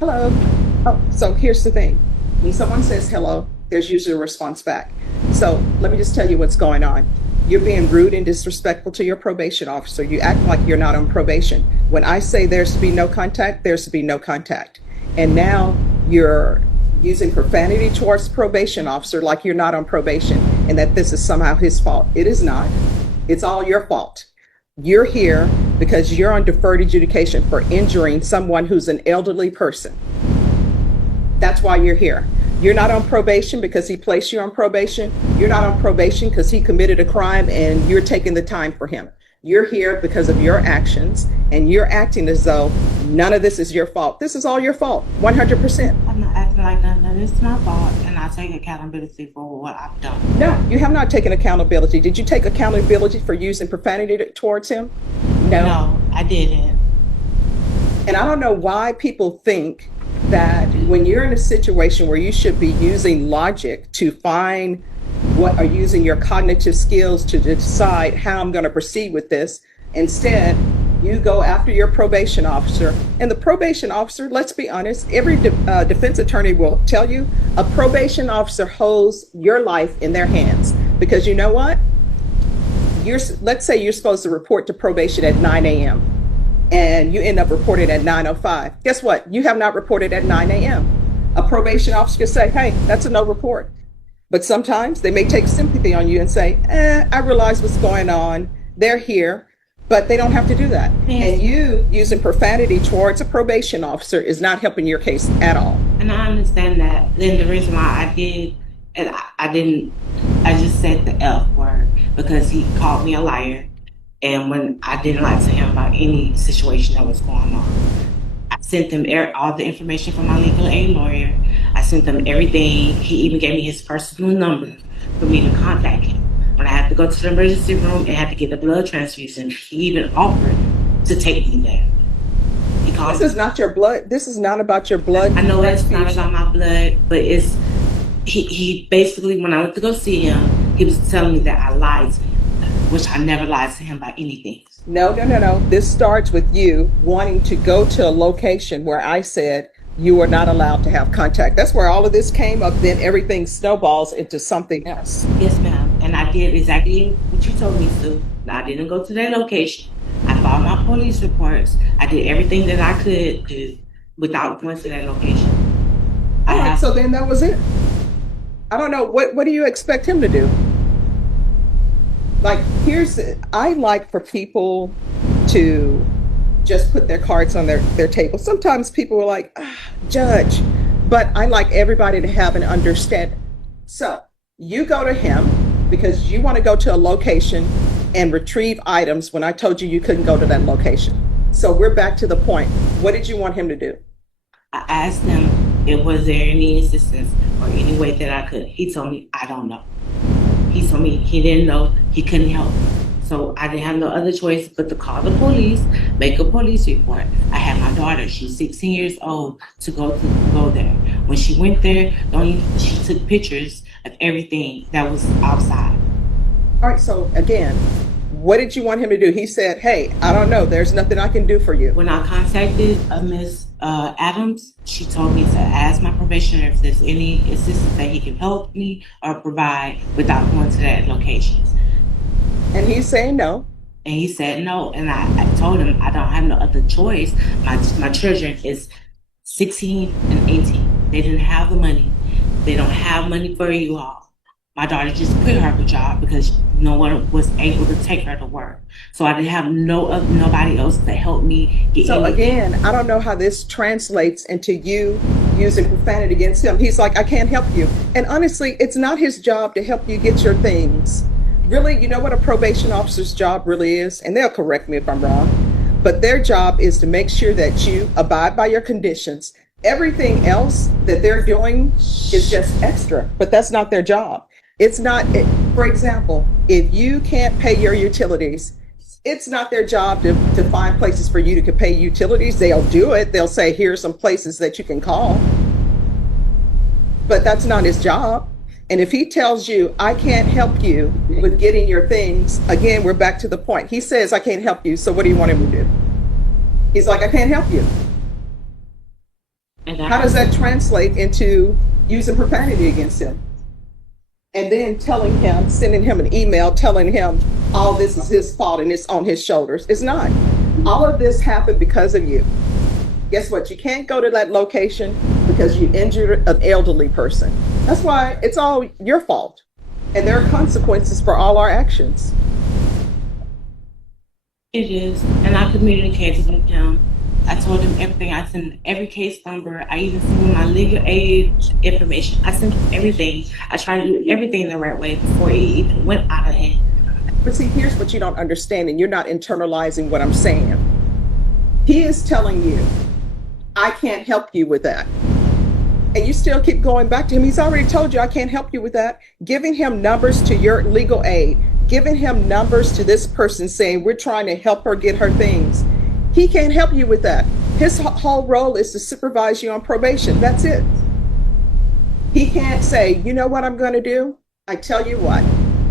Hello. Oh, so here's the thing. When someone says hello, there's usually a response back. So let me just tell you what's going on. You're being rude and disrespectful to your probation officer. You act like you're not on probation. When I say there's to be no contact, there's to be no contact. And now you're using profanity towards the probation officer like you're not on probation and that this is somehow his fault. It is not. It's all your fault. You're here because you're on deferred adjudication for injuring someone who's an elderly person. That's why you're here. You're not on probation because he placed you on probation. You're not on probation because he committed a crime and you're taking the time for him. You're here because of your actions and you're acting as though none of this is your fault. This is all your fault, 100%. I'm not acting like that. It's my fault, and I take accountability for what I've done. No, you have not taken accountability. Did you take accountability for using profanity towards him? No. No, I didn't. And I don't know why people think that when you're in a situation where you should be using logic to find what are using your cognitive skills to decide how I'm going to proceed with this, instead you go after your probation officer. And the probation officer, let's be honest, every defense attorney will tell you a probation officer holds your life in their hands, because you know what, let's say you're supposed to report to probation at 9 a.m. and you end up reporting at 9:05. Guess what? You have not reported at 9 a.m. A probation officer could say, hey, that's a no report. But sometimes they may take sympathy on you and say, I realize what's going on. They're here, but they don't have to do that. Yes. And you using profanity towards a probation officer is not helping your case at all. And I understand that. Then the reason why I did, and I didn't, I just said the F word because he called me a liar. And when I didn't lie to him about any situation that was going on, I sent them all the information from my legal aid lawyer. I sent them everything. He even gave me his personal number for me to contact him. When I had to go to the emergency room and had to get a blood transfusion, he even offered to take me there. He called This is not your blood. This is not about your blood. I know it's not about my blood, but it's he basically, when I went to go see him, he was telling me that I lied to him, which I never lied to him about anything. No. This starts with you wanting to go to a location where I said you are not allowed to have contact. That's where all of this came up. Then everything snowballs into something else. Yes, ma'am. And I did exactly what you told me to. I didn't go to that location. I filed my police reports. I did everything that I could do without going to that location. All right, so then that was it. I don't know. What do you expect him to do? Like, I like for people to just put their cards on their table. Sometimes people are like, judge, but I like everybody to have an understanding. So you go to him because you want to go to a location and retrieve items when I told you couldn't go to that location. So we're back to the point. What did you want him to do? I asked him if was there any assistance or any way that I could. He told me, I don't know. He told me he didn't know, he couldn't help. So I didn't have no other choice but to call the police, make a police report. I had my daughter, she's 16 years old, to go there. When she went there, she took pictures of everything that was outside. All right, so again, what did you want him to do? He said, hey, I don't know, there's nothing I can do for you. When I contacted Miss Adams, she told me to ask my probationer if there's any assistance that he can help me or provide without going to that location. And he's saying no. And he said no. And I told him I don't have no other choice. My children is 16 and 18. They didn't have the money. They don't have money for you all. My daughter just quit her job because no one was able to take her to work. So I didn't have nobody else to help me get So again, I don't know how this translates into you using profanity against him. He's like, I can't help you. And honestly, it's not his job to help you get your things. Really, you know what a probation officer's job really is? And they'll correct me if I'm wrong. But their job is to make sure that you abide by your conditions. Everything else that they're doing is just extra, but that's not their job. It's not, for example, if you can't pay your utilities, it's not their job to find places for you to pay utilities. They'll do it. They'll say, here's some places that you can call. But that's not his job. And if he tells you, I can't help you with getting your things, again, we're back to the point. He says, I can't help you. So what do you want him to do? He's like, I can't help you. And How does that translate into using profanity against him? And then telling him, sending him an email telling him all this is his fault and it's on his shoulders. It's not. All of this happened because of you. Guess what? You can't go to that location because you injured an elderly person. That's why it's all your fault. And there are consequences for all our actions. It is, and I communicated with him. I told him everything. I sent every case number. I even sent him my legal aid information. I sent him everything. I tried to do everything the right way before it even went out of hand. But see, here's what you don't understand, and you're not internalizing what I'm saying. He is telling you, I can't help you with that. And you still keep going back to him. He's already told you, I can't help you with that. Giving him numbers to your legal aid, giving him numbers to this person saying, we're trying to help her get her things. He can't help you with that. His whole role is to supervise you on probation. That's it. He can't say, you know what I'm going to do? I tell you what,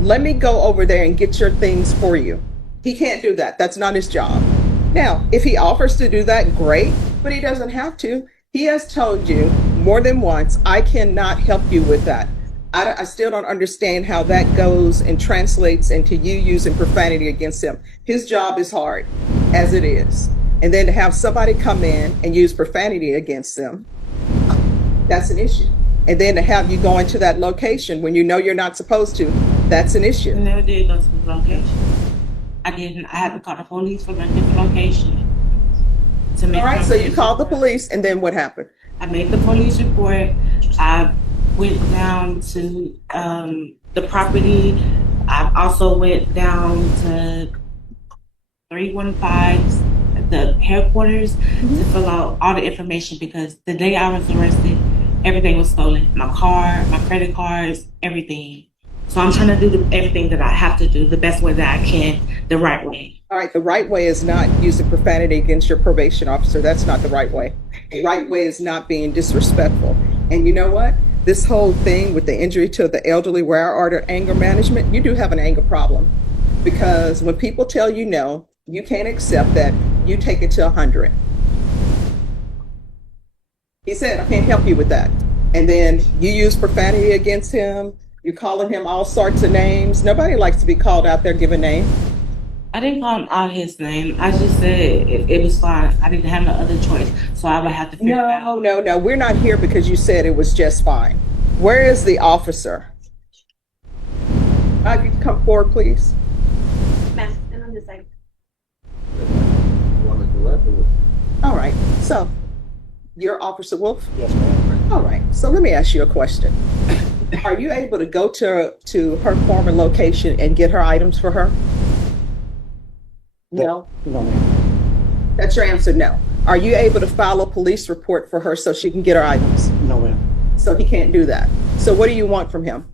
let me go over there and get your things for you. He can't do that. That's not his job. Now, if he offers to do that, great, but he doesn't have to. He has told you more than once, I cannot help you with that. I still don't understand how that goes and translates into you using profanity against him. His job is hard, as it is. And then to have somebody come in and use profanity against them, that's an issue. And then to have you go into that location when you know you're not supposed to, that's an I issue. never did go to the location. I didn't. I had to call the police from a different location. To make All right, so you police called the report. police, and then what happened? I made the police report. I went down to the property. I also went down to 315, the headquarters, to fill out all the information because the day I was arrested, everything was stolen. My car, my credit cards, everything. So I'm trying to do everything that I have to do the best way that I can, the right way. All right, the right way is not using profanity against your probation officer. That's not the right way. The right way is not being disrespectful. And you know what? This whole thing with the injury to the elderly, where are there anger management? You do have an anger problem because when people tell you no, you can't accept that. You take it to 100. He said, I can't help you with that. And then you use profanity against him. You're calling him all sorts of names. Nobody likes to be called out there, give a name. I didn't call him out his name. I just said it was fine. I didn't have no other choice. So I would have to figure it out. No. We're not here because you said it was just fine. Where is the officer? You can come forward, please. Ma'am, and on this side. All right. So, you're Officer Wolf? Yes, ma'am. All right. So let me ask you a question. Are you able to go to her former location and get her items for her? No. No, ma'am. That's your answer, no. Are you able to file a police report for her so she can get her items? No, ma'am. So he can't do that. So what do you want from him?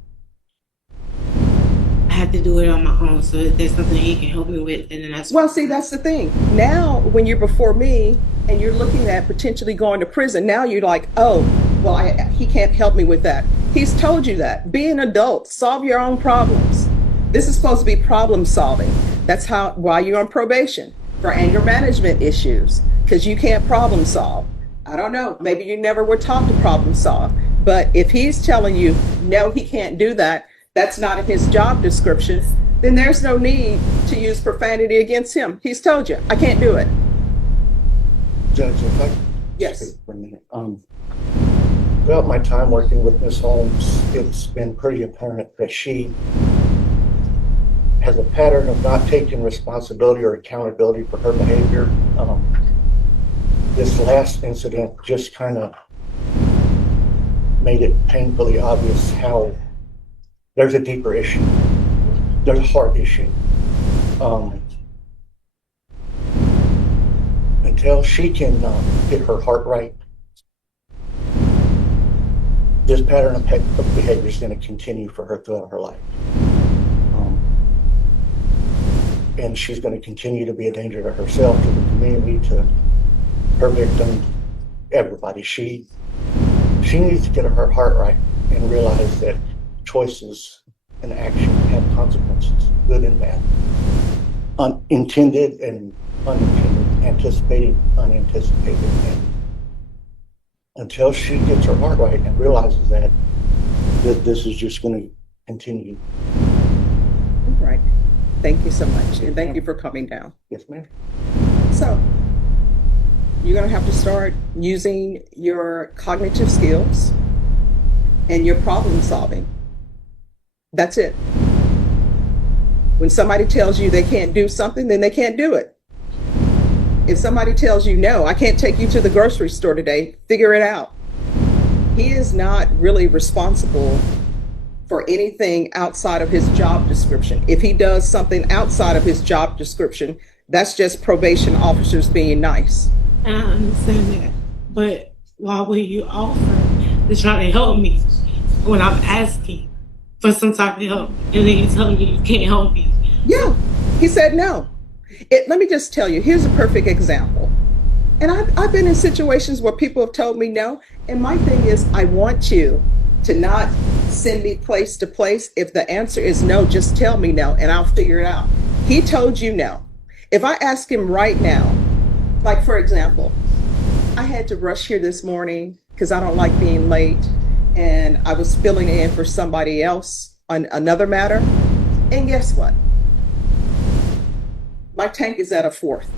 I had to do it on my own. So if there's something he can help me with, then that's Well, see, that's the thing. Now, when you're before me and you're looking at potentially going to prison, now you're like, oh, well, he can't help me with that. He's told you that. Be an adult. Solve your own problems. This is supposed to be problem solving. That's why you're on probation, for anger management issues, because you can't problem solve. I don't know. Maybe you never were taught to problem solve. But if he's telling you, no, he can't do that, that's not in his job description, then there's no need to use profanity against him. He's told you, I can't do it. Judge, if I Yes. speak for a minute. Throughout my time working with Ms. Holmes, it's been pretty apparent that she has a pattern of not taking responsibility or accountability for her behavior. This last incident just kind of made it painfully obvious how there's a deeper issue. There's a heart issue. Until she can get her heart right, this pattern of behavior is going to continue for her throughout her life. And she's going to continue to be a danger to herself, to the community, to her victim, everybody. She needs to get her heart right and realize that choices and action have consequences, good and bad, intended and unintended, anticipated, unanticipated. And until she gets her heart right and realizes that this is just going to continue. Right. Thank you so much. And thank you for coming down. Yes, ma'am. So you're going to have to start using your cognitive skills and your problem solving. That's it. When somebody tells you they can't do something, then they can't do it. If somebody tells you, no, I can't take you to the grocery store today, figure it out. He is not really responsible for anything outside of his job description. If he does something outside of his job description, that's just probation officers being nice. And I understand that. But why would you offer to try to help me when I'm asking for some type of help and then you tell me you can't help me? Yeah, he said no. Let me just tell you, here's a perfect example. And I've been in situations where people have told me no. And my thing is, I want you to not send me place to place. If the answer is no, just tell me no and I'll figure it out. He told you no. If I ask him right now, like for example, I had to rush here this morning because I don't like being late, and I was filling in for somebody else on another matter. And guess what? My tank is at a fourth.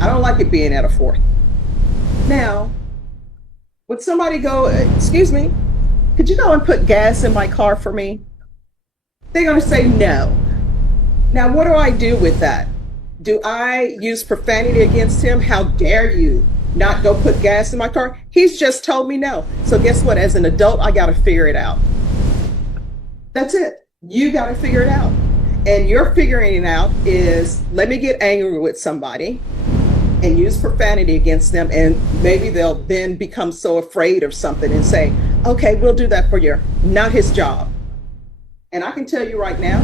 I don't like it being at a fourth. Now, would somebody go, excuse me, could you go and put gas in my car for me? They're going to say no. Now, what do I do with that? Do I use profanity against him? How dare you not go put gas in my car? He's just told me no. So guess what? As an adult, I got to figure it out. That's it. You got to figure it out. And your figuring it out is, let me get angry with somebody and use profanity against them. And maybe they'll then become so afraid of something and say, okay, we'll do that for you. Not his job. And I can tell you right now,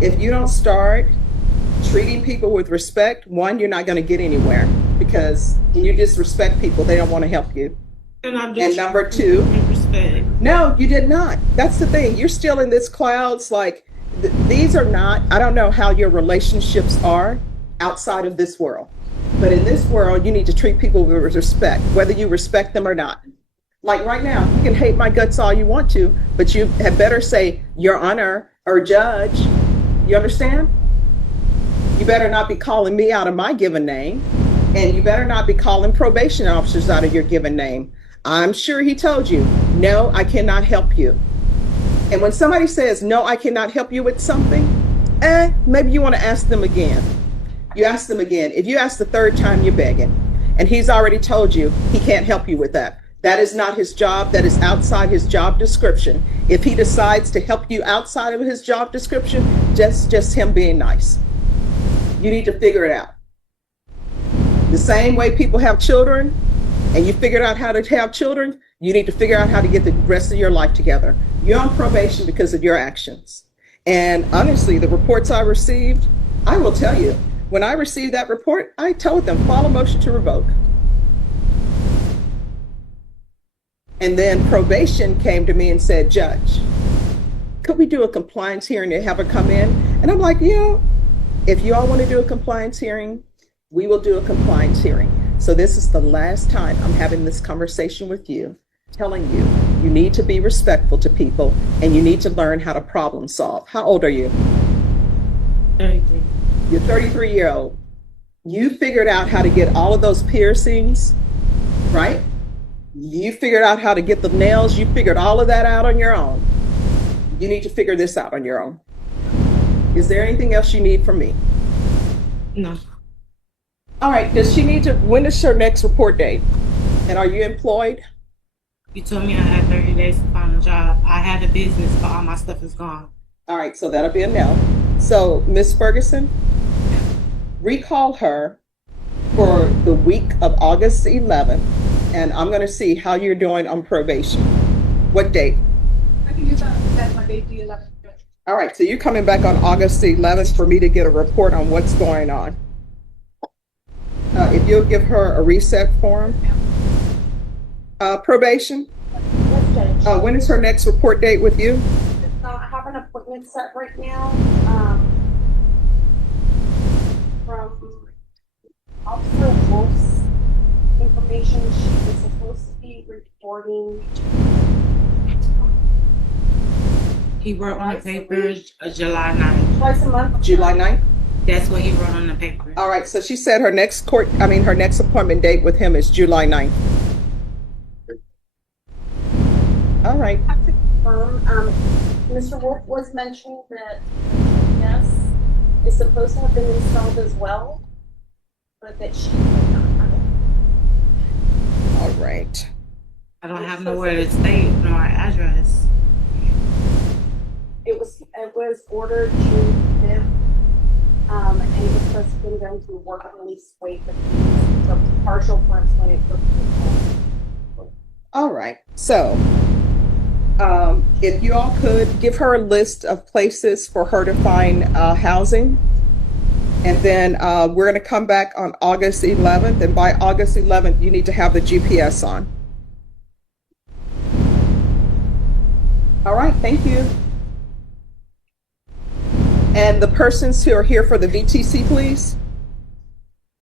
if you don't start treating people with respect, one, you're not going to get anywhere, because when you disrespect people, they don't want to help you. And number two, respect. No, you did not. That's the thing. You're still in this clouds. Like these are not, I don't know how your relationships are outside of this world, but in this world, you need to treat people with respect, whether you respect them or not. Like right now, you can hate my guts all you want to, but you had better say your honor or judge. You understand? You better not be calling me out of my given name, and you better not be calling probation officers out of your given name. I'm sure he told you, no, I cannot help you. And when somebody says, no, I cannot help you with something, maybe you want to ask them again. You ask them again. If you ask the third time, you're begging. And he's already told you he can't help you with that. That is not his job. That is outside his job description. If he decides to help you outside of his job description, just him being nice. You need to figure it out. The same way people have children, and you figured out how to have children, you need to figure out how to get the rest of your life together. You're on probation because of your actions. And honestly, the reports I received, I will tell you, when I received that report, I told them, file a motion to revoke. And then probation came to me and said, Judge, could we do a compliance hearing and have her come in? And I'm like, yeah, if you all want to do a compliance hearing, we will do a compliance hearing. So this is the last time I'm having this conversation with you, telling you, you need to be respectful to people and you need to learn how to problem solve. How old are you? 33. You're 33-year-old. You figured out how to get all of those piercings, right? You figured out how to get the nails. You figured all of that out on your own. You need to figure this out on your own. Is there anything else you need from me? No. All right. Does she need to, when is her next report date? And are you employed? You told me I had 30 days to find a job. I had a business, but all my stuff is gone. All right. So that'll be a no. So Miss Ferguson, recall her for the week of August 11th, and I'm going to see how you're doing on probation. What date? I can do that. That's my date, the 11th. All right. So you're coming back on August 11th for me to get a report on what's going on. If you'll give her a reset form. Probation. Yes, Judge. When is her next report date with you? I have an appointment set right now. From Officer Wolf's information, she was supposed to be reporting. He wrote on the paper July 9th. Twice a month. July 9th? That's what he wrote on the paper. All right, so she said her next her next appointment date with him is July 9th. All right. I have to confirm, Mr. Wolf was mentioning that yes, is supposed to have been installed as well, but that she did not have it. All right. I don't have nowhere to stay, nor address. It was ordered June 5th, and it was supposed to have been done through work release wait, but so partial funds when it was. All right. So, if you all could give her a list of places for her to find housing. And then we're going to come back on August 11th. And by August 11th, you need to have the GPS on. All right. Thank you. And the persons who are here for the VTC, please.